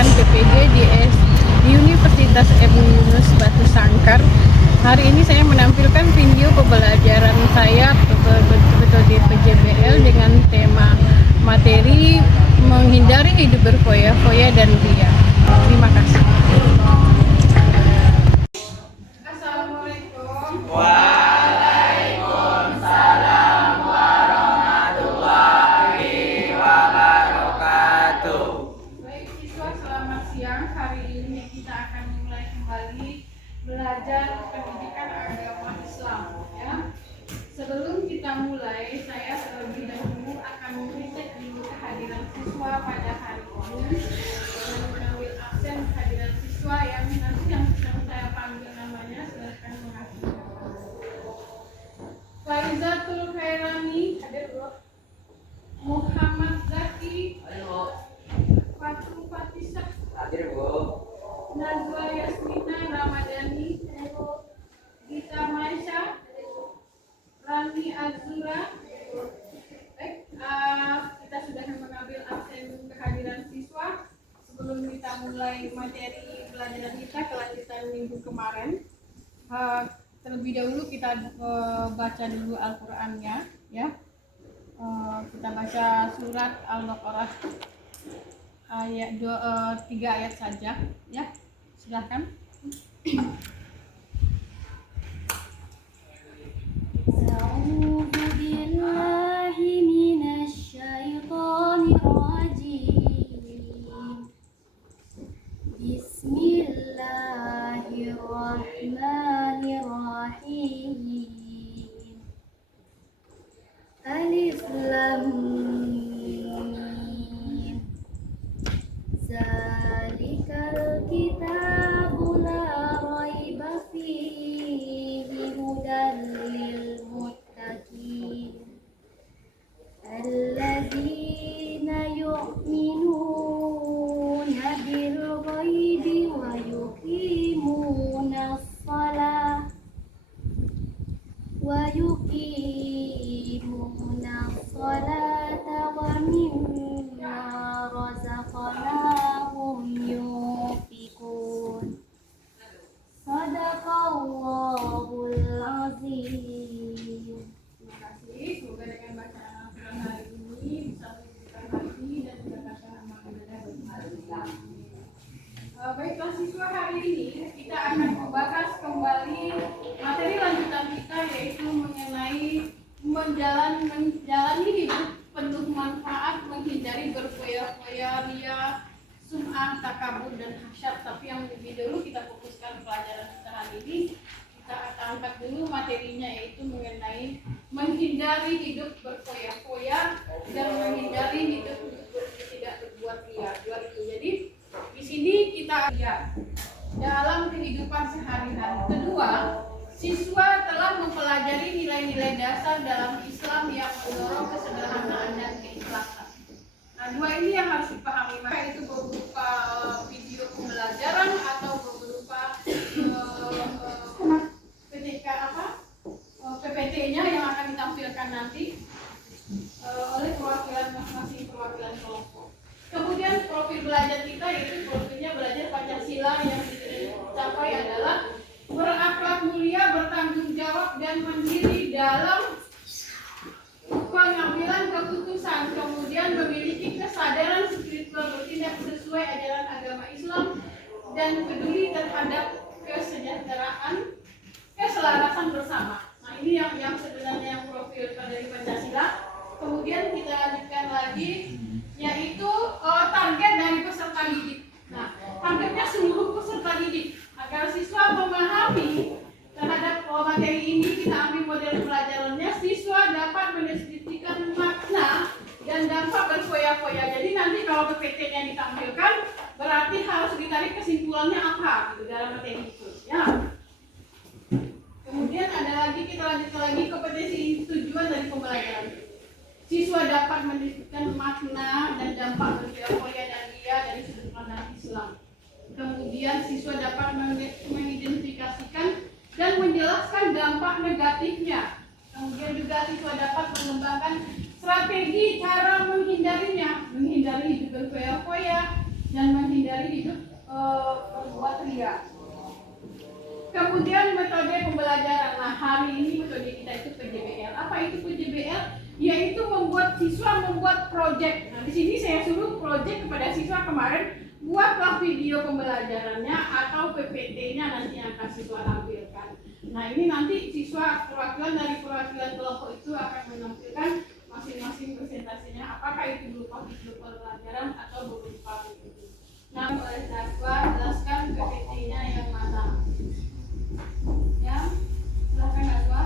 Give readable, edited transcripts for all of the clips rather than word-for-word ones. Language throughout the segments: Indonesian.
Pendidikan PPG di Universitas M. Yunus Batu Sangkar. Hari ini saya menampilkan video pembelajaran saya betul-betul di PJBL dengan tema materi menghindari hidup berfoya-foya dan ria. Terima kasih. Assalamualaikum. Waalaikumsalam warahmatullahi wabarakatuh. Baik siswa, selamat siang. Hari ini kita akan mulai kembali belajar pendidikan agama Islam, ya. Sebelum kita mulai, saya terlebih dahulu akan mengecek dulu kehadiran siswa pada hari ini dan mengambil absen kehadiran siswa yang nanti yang saya panggil namanya. Silakan menghadiri. Faizatul Khairani hadir, Bu. Muhammad Zaki, Fatul Fatisah Hadir, Bu. Nazwa Yasmina Ramadhani, Gita Maisha, Rani Azura. Baik, kita sudah mengambil absen kehadiran siswa. Sebelum kita mulai materi pelajaran kita kelanjutan minggu kemarin, terlebih dahulu kita baca dulu Al-Qur'annya, ya. Kita baca surat Al-Baqarah ayat 3 ayat saja, ya. Silahkan. A'udzu billahi minasyaitonir rajim. Bismillahirrahmanirrahim. Alif Lam Mim. Zalikal kitabu la raiba fihi hudan lil muttaqin alladzina yu'minuna bil ghaibi wa yuqimunas salata wa mimma razaqnahum yunfiqun. Sadaqallahul azim. Terima kasih. Semoga dengan bacaan Al-Quran hari ini bisa menunjukkan hati dan mendapatkan amal ibadah bagi kita. Baiklah siswa, hari ini kita akan membahas kembali materi lanjutan kita, yaitu mengenai menjalani hidup penuh manfaat, menghindari berfoya-foya, ria, sum'ah, takabur, dan hasyad. Tapi yang lebih dulu kita fokuskan pelajaran kita hari ini. Kita akan angkat dulu materinya, yaitu mengenai menghindari hidup berfoya-foya dan menghindari hidup tidak berbuat ria. Dua itu. Jadi di sini kita lihat dalam kehidupan sehari-hari. Kedua, siswa telah mempelajari nilai-nilai dasar dalam Islam yang mendorong kesederhanaan dan keikhlasan. Nah, dua ini yang harus dipahami, maka itu berupa video pembelajaran atau berupa PPT-nya yang akan ditampilkan nanti oleh perwakilan masing-masing perwakilan kelompok. Kemudian profil belajar kita, yaitu profilnya belajar Pancasila, yang dicapai adalah berakhlak mulia, bertanggung jawab, dan mandiri dalam pengambilan keputusan. Kemudian memiliki kesadaran spiritual, bertindak sesuai ajaran agama Islam, dan peduli terhadap kesejahteraan, keselarasan bersama. Nah, ini yang sebenarnya yang profil dari Pancasila. Kemudian kita lanjutkan lagi, yaitu target dari peserta didik. Nah, targetnya seluruh peserta didik agar siswa memahami terhadap materi ini. Kita ambil model pelajarannya, siswa dapat mendeskripsikan makna dan dampak berfoya-foya. Jadi nanti kalau PPT-nya ditampilkan, berarti harus ditarik kesimpulannya apa gitu dalam materi itu, ya. Kemudian ada lagi, kita lanjutkan lagi kompetensi tujuan dari pembelajaran. Siswa dapat mendeskripsikan makna dan dampak berfoya dan ria dari sudut pandang Islam. Kemudian siswa dapat mengidentifikasikan dan menjelaskan dampak negatifnya. Kemudian juga siswa dapat mengembangkan strategi cara menghindari hidup berfoya-foya, dan menghindari hidup berbuat ria. Kemudian metode pembelajaran. Nah, hari ini metode kita itu PJBL. Apa itu PJBL? Yaitu siswa membuat proyek. Nah, di sini saya suruh proyek kepada siswa kemarin, buatlah video pembelajarannya atau PPT-nya nanti yang akan siswa tampilkan. Nah, ini nanti siswa perwakilan dari perwakilan kelompok itu akan menampilkan masing-masing presentasinya, apakah itu berupa video pembelajaran atau berupa PPT. Nah, oleh siswa jelaskan PPT-nya yang mana. Ya, silakan Aswa.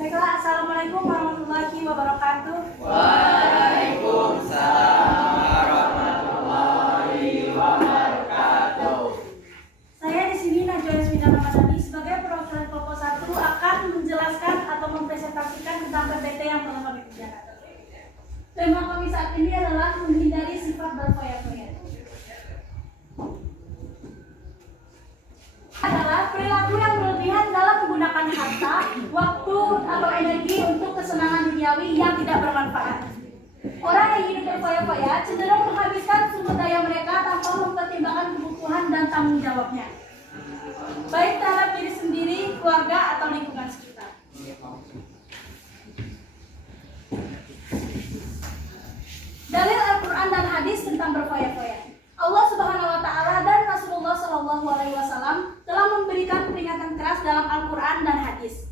Baiklah, Assalamualaikum warahmatullahi wabarakatuh. Waalaikumsalam warahmatullahi wabarakatuh. Saya di sini Najwa Yasmina Ramadhani sebagai perwakilan kelompok 1 akan menjelaskan atau mempresentasikan tentang PPT yang telah kami kerjakan. Tema kami saat ini adalah menghindari sifat berfoya-foya. Adalah perilaku yang berlebihan dalam menggunakan harta, waktu, atau energi untuk kesenangan duniawi yang tidak bermanfaat. Orang yang hidup berfoya-foya cenderung menghabiskan sumber daya mereka tanpa mempertimbangkan kebutuhan dan tanggung jawabnya, baik terhadap diri sendiri, keluarga, atau lingkungan sekitar. Dalil Al-Quran dan hadis tentang berfoya-foya. Allah Subhanahu wa Ta'ala dan Rasulullah Shallallahu Alaihi Wasallam telah memberikan peringatan keras dalam Al-Quran dan hadis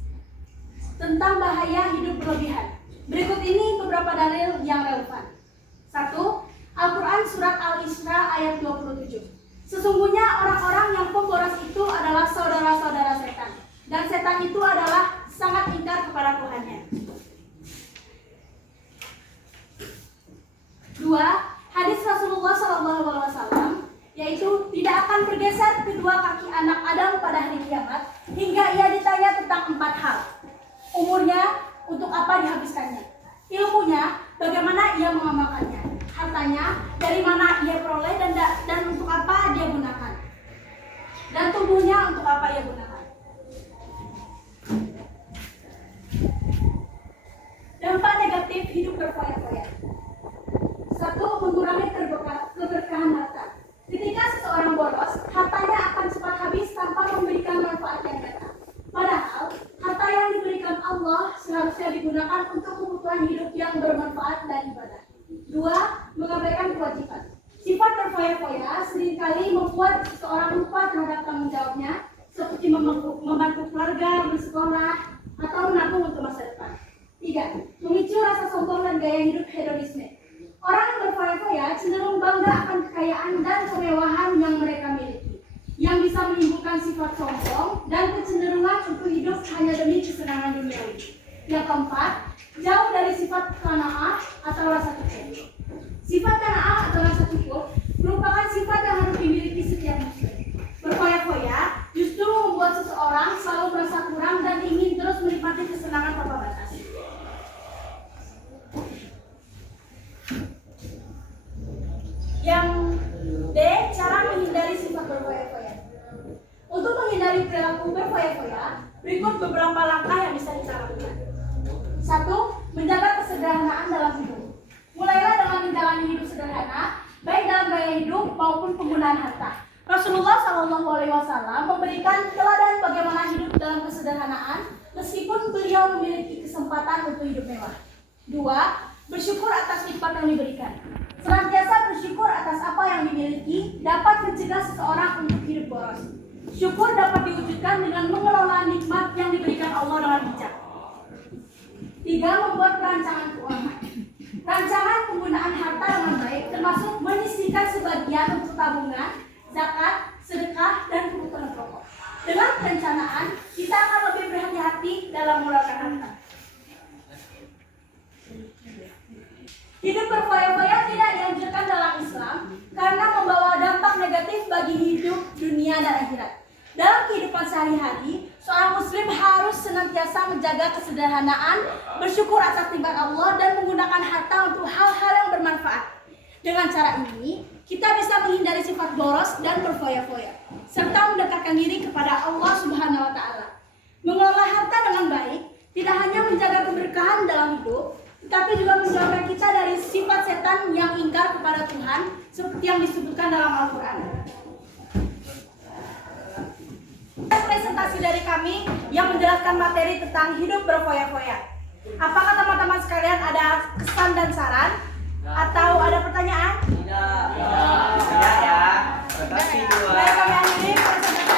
tentang bahaya hidup berlebihan. Berikut ini beberapa dalil yang relevan. 1. Al-Quran Surat Al-Isra ayat 27. Sesungguhnya orang-orang yang pemboros itu adalah saudara-saudara setan, dan setan itu adalah sangat ingkar kepada Tuhannya. 2. Hadis Rasulullah SAW, yaitu tidak akan bergeser kedua kaki anak Adam pada hari kiamat hingga ia ditanya tentang 4 hal. Umurnya, untuk apa dihabiskannya? Ilmunya, bagaimana ia mengamalkannya? Hartanya, dari mana ia peroleh dan untuk apa dia gunakan? Dan tubuhnya, untuk apa ia gunakan? Dampak negatif hidup berfoya-foya. 1. Mengurangi keberkahan harta. Ketika seseorang boros, hartanya akan cepat habis tanpa memberikan manfaat yang nyata. Padahal, harta yang diberikan Allah seharusnya digunakan untuk kebutuhan hidup yang bermanfaat dan ibadah. 2. Mengabaikan kewajiban. Sifat berfoya-foya seringkali membuat seseorang lupa terhadap tanggung jawabnya, seperti membantu keluarga, bersekolah, atau menabung untuk masa depan. 3. Memicu rasa sombong dan gaya hidup hedonisme. Orang yang berfoya-foya cenderung bangga akan kekayaan dan kemewahan yang mereka miliki, yang bisa menimbulkan sifat sombong dan kecenderungan untuk hidup hanya demi kesenangan duniawi. Yang keempat, jauh dari sifat qanaah atau rasa cukup. Sifat qanaah atau rasa cukup merupakan sifat yang harus dimiliki setiap muslim. Berfoya-foya justru membuat seseorang selalu merasa kurang dan ingin terus menikmati kesenangan tanpa batas. Yang D. Cara menghindari sifat berfoya-foya. Untuk menghindari perilaku berfoya-foya, berikut beberapa langkah yang bisa kita lakukan. 1. Menjaga kesederhanaan dalam hidup. Mulailah dengan menjalani hidup sederhana, baik dalam gaya hidup maupun penggunaan harta. Rasulullah SAW memberikan teladan bagaimana hidup dalam kesederhanaan, meskipun beliau memiliki kesempatan untuk hidup mewah. 2. Bersyukur atas nikmat yang diberikan. Senantiasa bersyukur atas apa yang dimiliki dapat mencegah seseorang untuk hidup boros. Syukur dapat diwujudkan dengan mengelola nikmat yang diberikan Allah dengan bijak. 3. Membuat perancangan keuangan. Rancangan penggunaan harta dengan baik termasuk menyisihkan sebagian untuk tabungan, zakat, sedekah, dan kebutuhan pokok. Dengan perencanaan, kita akan lebih berhati-hati dalam mengeluarkan harta. Hidup berfoya-foya tidak dianjurkan dalam Islam karena membawa dampak negatif bagi hidup, dunia, dan akhirat. Dalam kehidupan sehari-hari, seorang muslim harus senantiasa menjaga kesederhanaan, bersyukur atas nikmat Allah, dan menggunakan harta untuk hal-hal yang bermanfaat. Dengan cara ini, kita bisa menghindari sifat boros dan berfoya-foya, serta mendekatkan diri kepada Allah Subhanahu wa Ta'ala. Mengelola harta dengan baik tidak hanya menjaga keberkahan dalam hidup, tetapi juga menjauhkan kita dari sifat setan yang ingkar kepada Tuhan, seperti yang disebutkan dalam Al-Quran. Presentasi dari kami yang menjelaskan materi tentang hidup berfoya-foya. Apakah teman-teman sekalian ada kesan dan saran? Atau ada pertanyaan? Tidak ya. Tetapi dua. Baik, kami akhiri presentasi dengan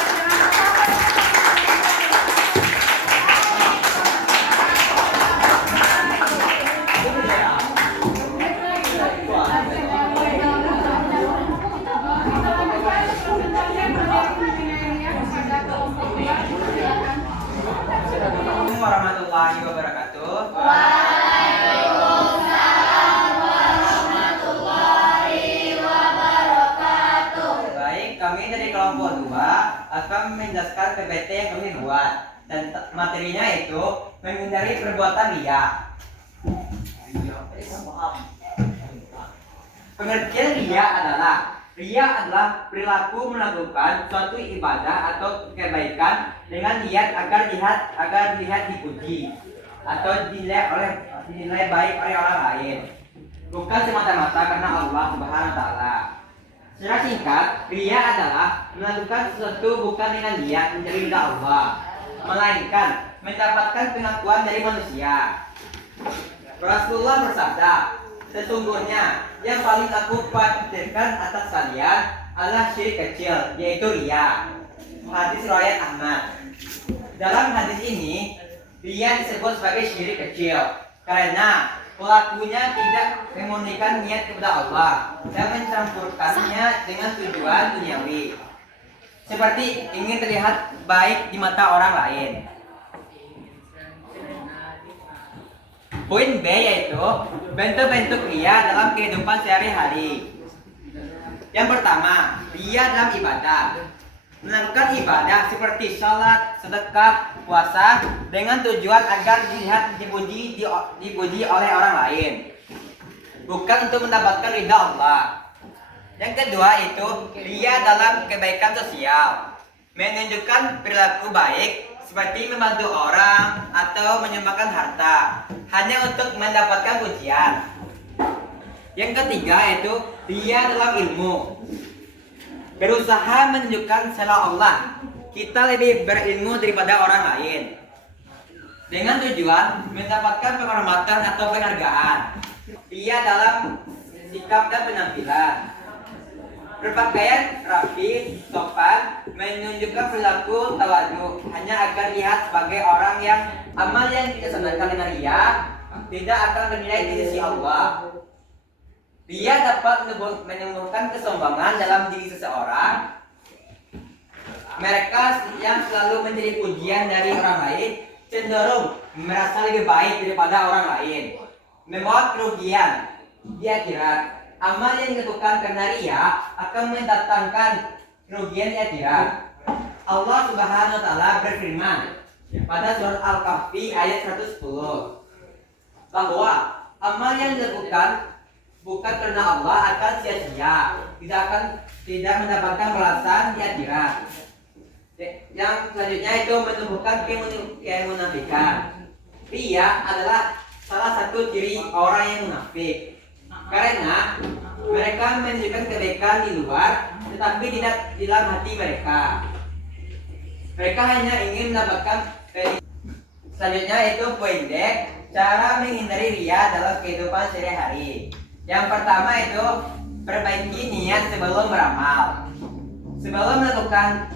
Assalamualaikum warahmatullahi wabarakatuh. Baik, kami dari kelompok 2 akan menjelaskan PPT yang kami buat dan materinya itu menghindari perbuatan riya. Pengertian riya adalah perilaku melakukan suatu ibadah atau kebaikan dengan niat agar dilihat dipuji atau dinilai baik oleh orang lain, bukan semata-mata karena Allah Subhanahu wa Ta'ala. Secara singkat, riya adalah melakukan sesuatu bukan dengan niat mencari ridha Allah, melainkan mendapatkan pengakuan dari manusia. Rasulullah bersabda, sesungguhnya yang paling aku khawatirkan atas kalian adalah syirik kecil, yaitu riya. Hadis riwayat Ahmad. Dalam hadis ini, riya disebut sebagai syirik kecil karena pelakunya tidak memurnikan niat kepada Allah dan mencampurkannya dengan tujuan duniawi, seperti ingin terlihat baik di mata orang lain. Poin B yaitu bentuk-bentuk riya dalam kehidupan sehari-hari. Yang pertama, riya dalam ibadah. Melakukan ibadah seperti sholat, sedekah, puasa dengan tujuan agar dilihat dipuji oleh orang lain, bukan untuk mendapatkan ridha Allah. Yang kedua itu riya dalam kebaikan sosial. Menunjukkan perilaku baik seperti membantu orang atau menyumbangkan harta hanya untuk mendapatkan pujian. Yang ketiga itu riya dalam ilmu. Berusaha menunjukkan sela Allah, kita lebih berilmu daripada orang lain, dengan tujuan mendapatkan penghormatan atau penghargaan. Riya dalam sikap dan penampilan. Berpakaian rapi, sopan, menunjukkan perilaku tawadu hanya agar lihat sebagai orang yang amal yang dilaksanakan dengan riya tidak akan bernilai di sisi Allah. Riya dapat menimbulkan kesombongan dalam diri seseorang. Mereka yang selalu mencari pujian dari orang lain cenderung merasa lebih baik daripada orang lain, membawa kerugian di akhirat. Amal yang dilakukan karena riya akan mendatangkan kerugian di akhirat. Allah Subhanahu wa Ta'ala berfirman pada surat Al-Kahfi ayat 110 bahwa amal yang dilakukan bukan karena Allah akan sia-sia, tidak mendapatkan balasan di akhirat. Yang selanjutnya itu menumbuhkan kemunafikan. Riya adalah salah satu ciri orang yang munafik, karena mereka menunjukkan kebaikan di luar tetapi tidak di dalam hati mereka. Mereka hanya ingin mendapatkan. Selanjutnya itu poin D, cara menghindari riya dalam kehidupan sehari-hari. Yang pertama itu perbaiki niat sebelum beramal. Sebelum melakukan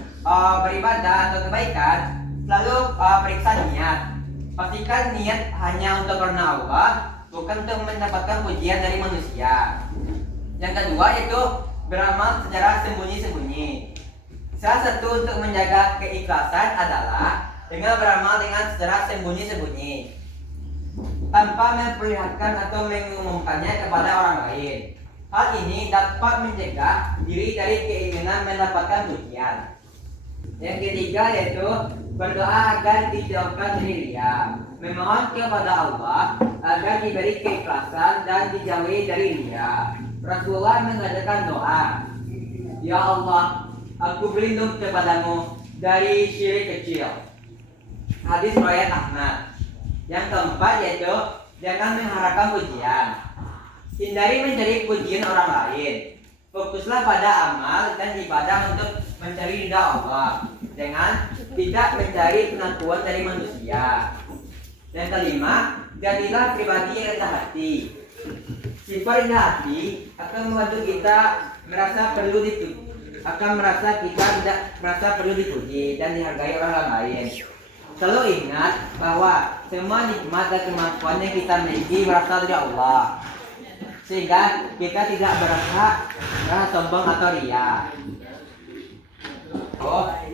beribadah atau kebaikan, selalu periksa niat. Pastikan niat hanya untuk karena Allah, bukan untuk mendapatkan pujian dari manusia. Yang kedua itu beramal secara sembunyi-sembunyi. Salah satu untuk menjaga keikhlasan adalah dengan beramal dengan secara sembunyi-sembunyi, tanpa memperlihatkan atau mengumumkannya kepada orang lain. Hal ini dapat mencegah diri dari keinginan mendapatkan pujian. Yang ketiga yaitu berdoa agar dijauhkan dari riya. Memohon kepada Allah agar diberi keikhlasan dan dijauhi dari riya. Rasulullah mengadakan doa, Ya Allah, aku berlindung kepadamu dari syirik kecil. Hadis riwayat Ahmad. Yang keempat yaitu jangan mengharapkan pujian. Hindari mencari pujian orang lain. Fokuslah pada amal dan ibadah untuk mencari ridha Allah dengan tidak mencari pengakuan dari manusia. Yang kelima, jadilah pribadi yang rendah hati. Sifat rendah hati akan membantu kita merasa kita tidak merasa perlu dipuji dan dihargai orang lain. Selalu ingat bahwa semua nikmat dan kemampuan yang kita miliki berasal dari Allah, sehingga kita tidak berhak sombong atau ria.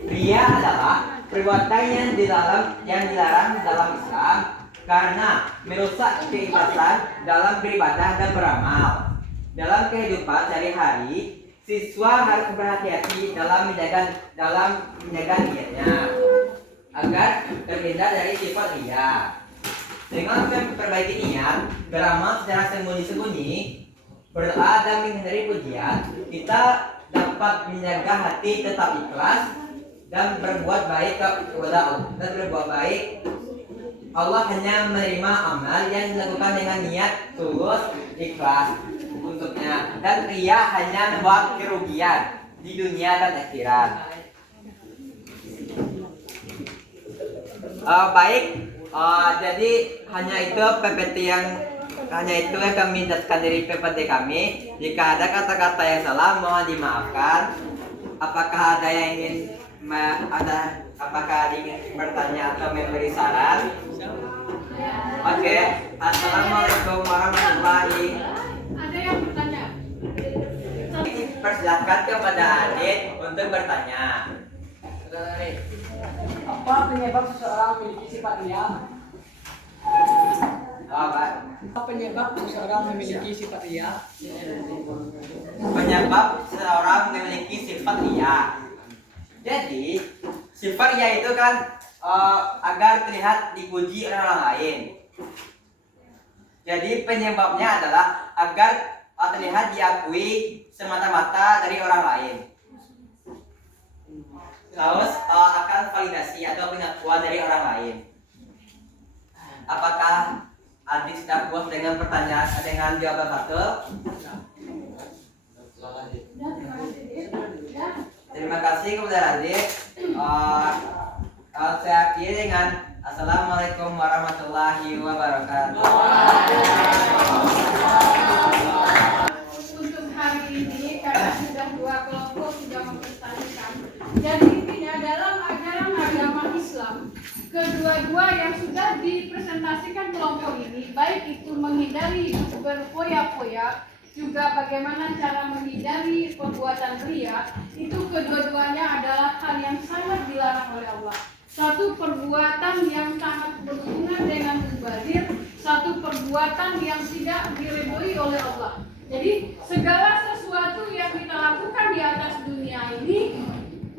Ria adalah perbuatan yang dilarang dalam Islam karena merusak keikhlasan dalam beribadah dan beramal. Dalam kehidupan sehari-hari, siswa harus berhati-hati dalam menjaga niatnya agar terhindar dari sifat ria. Dengan memperbaiki niat, beramal secara sembunyi-sembunyi, berdoa dan menghindari pujian, kita dapat menjaga hati tetap ikhlas dan berbuat baik kepada Allah. Dan berbuat baik, Allah hanya menerima amal yang dilakukan dengan niat tulus, ikhlas untuknya, dan ria hanya membawa kerugian di dunia dan akhirat. Jadi hanya itu yang kami jelaskan dari PPT kami. Jika ada kata-kata yang salah mohon dimaafkan. Apakah ada yang ingin bertanya atau memberi saran? Oke. Assalamualaikum warahmatullahi. Ada yang bertanya? Persilakan kepada Adit untuk bertanya. Apa penyebab seseorang memiliki sifat ria? Apa penyebab seseorang memiliki sifat ria? Penyebab seseorang memiliki sifat ria. Jadi sifat ria itu kan agar terlihat dipuji orang lain. Jadi penyebabnya adalah agar terlihat diakui semata-mata dari orang lain. Terus akan validasi atau pengakuan dari orang lain. Apakah Adik sudah puas dengan pertanyaan dengan jawaban Fatul? Terima kasih kepada Adik. Saya akhiri dengan Assalamualaikum warahmatullahi wabarakatuh. Untuk hari ini karena sudah dua kelompok sudah mempertandingkan. Jadi intinya dalam ajaran agama Islam, kedua-dua yang sudah dipresentasikan kelompok ini, baik itu menghindari berfoya-foya, juga bagaimana cara menghindari perbuatan ria, itu kedua-duanya adalah hal yang sangat dilarang oleh Allah. Satu perbuatan yang sangat berhubungan dengan mubazir, satu perbuatan yang tidak diridhoi oleh Allah. Jadi segala sesuatu yang kita lakukan di atas dunia ini,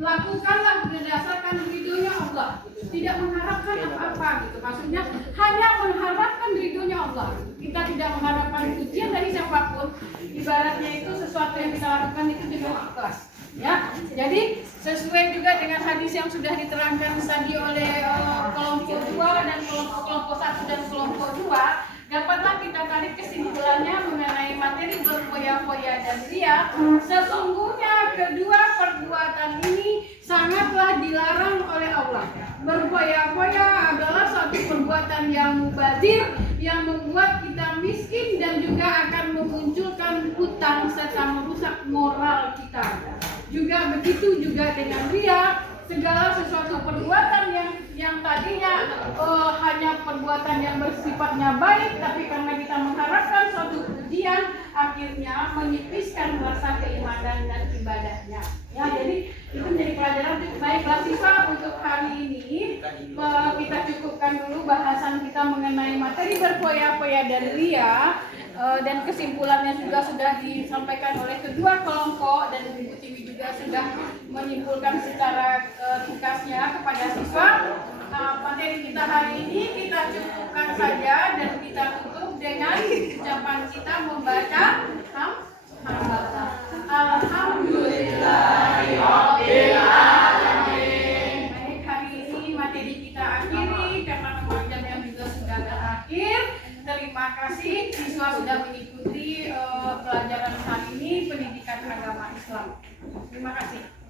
lakukanlah berdasarkan ridhonya Allah, tidak mengharapkan apa-apa gitu. Maksudnya hanya mengharapkan ridhonya Allah. Kita tidak mengharapkan pujian dari siapapun. Ibaratnya itu sesuatu yang kita lakukan itu dengan ikhlas. Ya, jadi sesuai juga dengan hadis yang sudah diterangkan tadi oleh kelompok 2 dan kelompok 1 dan kelompok 2, dapatlah kita tarik kesimpulannya mengenai materi berfoya-foya dan ria. Sesungguhnya kedua perbuatan ini sangatlah dilarang oleh Allah. Berfoya-foya adalah satu perbuatan yang mubazir, yang membuat kita miskin dan juga akan memunculkan hutang serta merusak moral kita. Juga begitu juga dengan ria, segala sesuatu perbuatan yang tadinya hanya perbuatan yang bersifatnya baik, tapi karena kita mengharapkan suatu pujian, akhirnya menipiskan rasa keimanan dan ibadahnya. Ya, jadi itu menjadi pelajaran. Baiklah siswa, untuk hari ini kita cukupkan dulu bahasan kita mengenai materi berfoya-foya dan ria. Dan kesimpulannya juga sudah disampaikan oleh kedua kelompok, dan Ibu Tiwi juga sudah menyimpulkan secara ringkasnya kepada siswa. Materi kita hari ini kita cukupkan saja dan kita tutup dengan ucapan kita membaca siswa sudah mengikuti pelajaran kali ini pendidikan agama Islam. Terima kasih.